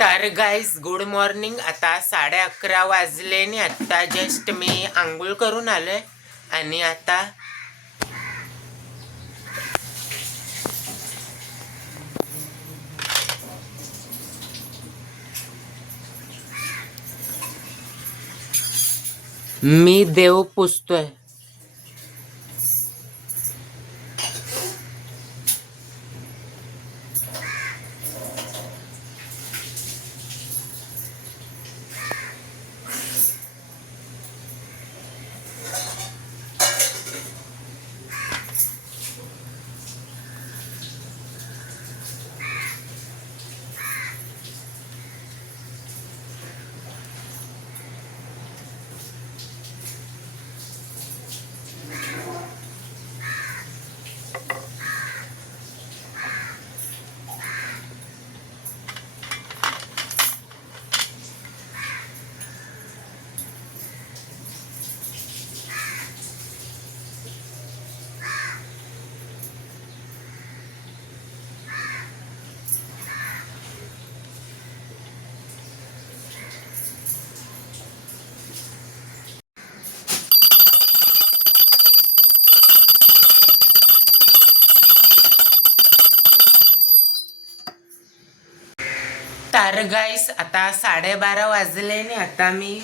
तर गाईस good morning. आता 11:30 वाजले आणि आत्ता जस्ट मी आंघोळ करून आलोय. आणि आता मी देव पुजतोय. तर गाईस आता 12:30 वाजले आणि आता मी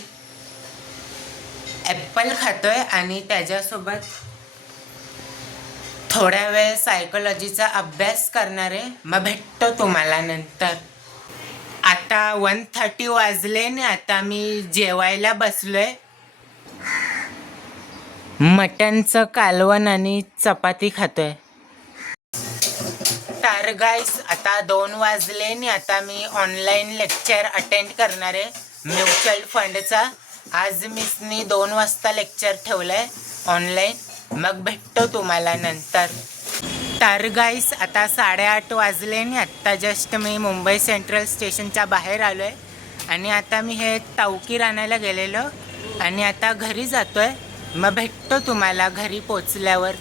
ॲपल खातोय आणि त्याच्यासोबत थोड्या वेळ सायकोलॉजीचा अभ्यास करणार आहे. मग भेटतो तुम्हाला नंतर. आता 1:30 वाजले आणि आता मी जेवायला बसलोय. मटनचं कालवण आणि चपाती खातोय. तर गाईस आता 2 वाजले आणि आता मी ऑनलाईन लेक्चर अटेंड करणार आहे म्युच्युअल फंडचा. आज मिसनी 2 वाजता लेक्चर ठेवलंय ऑनलाईन. मग भेटतो तुम्हाला नंतर. तर गाईस आता 8:30 वाजले आणि आत्ता जस्ट मी मुंबई सेंट्रल स्टेशनच्या बाहेर आलो आहे. आणि आता मी हे तवकीर आणायला गेलेलो आणि आता घरी जातोय. मग भेटतो तुम्हाला घरी पोचल्यावर.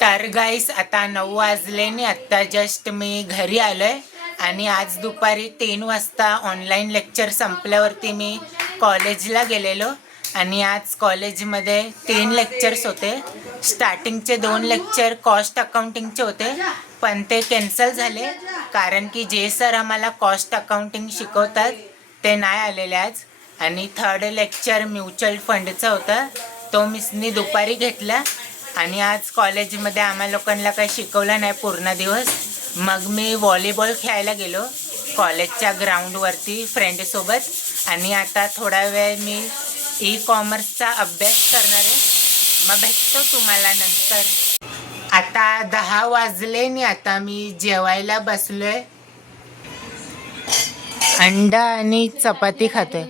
तर गाईस आता 9 वाजले आणि आत्ता जस्ट मी घरी आलो आहे. आणि आज दुपारी 3 वाजता ऑनलाईन लेक्चर संपल्यावरती मी कॉलेजला गेलेलो. आणि आज कॉलेजमध्ये 3 लेक्चर्स होते. स्टार्टिंगचे 2 लेक्चर कॉस्ट अकाउंटिंगचे होते, पण ते कॅन्सल झाले कारण की जे सर आम्हाला कॉस्ट अकाउंटिंग शिकवतात ते नाही आलेले आज. आणि 3rd लेक्चर म्युच्युअल फंडचा होता, तो मिसनी दुपारी घेतला. आणि आज कॉलेजमध्ये आम्हा लोकांना काही शिकवलं नाही पूर्ण दिवस. मग मी व्हॉलीबॉल खेळायला गेलो कॉलेजच्या ग्राउंडवरती फ्रेंडसोबत. आणि आता थोडा वेळ मी ई-कॉमर्सचा अभ्यास करणार आहे. मग भेटतो तुम्हाला नंतर. आता 10 वाजले आणि आता मी जेवायला बसलोय. अंडा आणि चपाती खातोय.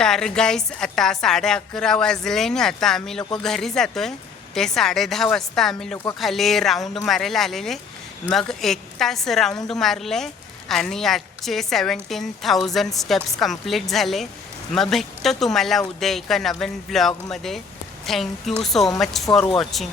तर गाईस आता 11:30 वाजले आणि आता आम्ही लोक घरी जातोय. ते 10:30 वाजता आम्ही लोक खाली राऊंड मारायला आलेले. मग 1 तास राऊंड मारले आणि आजचे 17,000 स्टेप्स कंप्लीट झाले. मग भेटतो तुम्हाला उद्या एका नवीन ब्लॉगमध्ये. Thank you so much for watching.